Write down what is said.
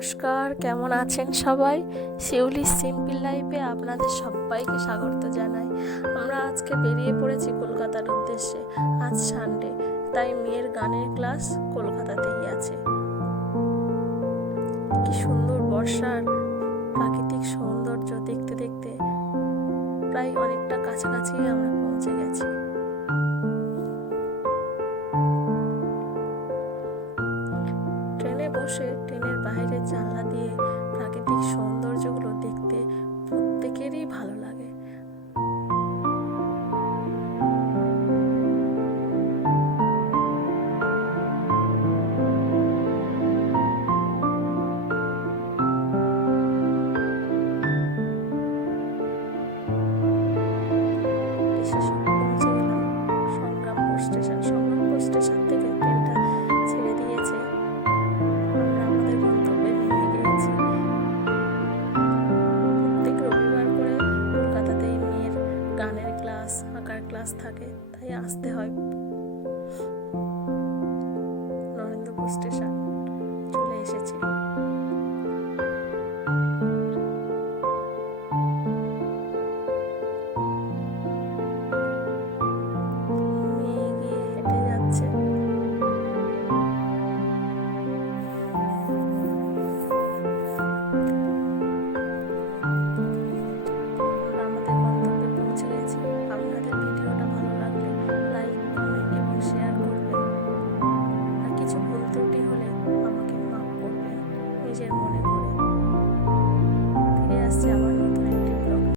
নমস্কার, কেমন আছেন সবাই? শিউলি সিম্পল লাইফে আপনাদের সবাইকে স্বাগত জানাই। আমরা আজকে বেরিয়ে পড়েছি কলকাতার উদ্দেশ্যে। আজ সানডে, তাই মেয়ের গানের ক্লাস কলকাতাতেই আছে। কি সুন্দর বর্ষার প্রাকৃতিক সৌন্দর্য দেখতে দেখতে প্রায় অনেকটা কাছাকাছি আমরা পৌঁছে গেছি। ট্রেনে বসে ট্রেনের বাইরের জানলা দিয়ে প্রাকৃতিক সৌন্দর্যগুলো দেখতে প্রত্যেকেরই ভালো লাগে। পৌঁছে গেলাম সংগ্রামপুর স্টেশন থেকে ট্রেনটা ছেড়ে দিয়েছে। আমরা আমাদের গন্তব্যে নেমে গিয়েছি। প্রত্যেক রবিবার করে কলকাতাতেই মেয়ের গানের ক্লাস, আঁকার ক্লাস থাকে, তাই আসতে হয় নরেন্দ্রপুর স্টেশন।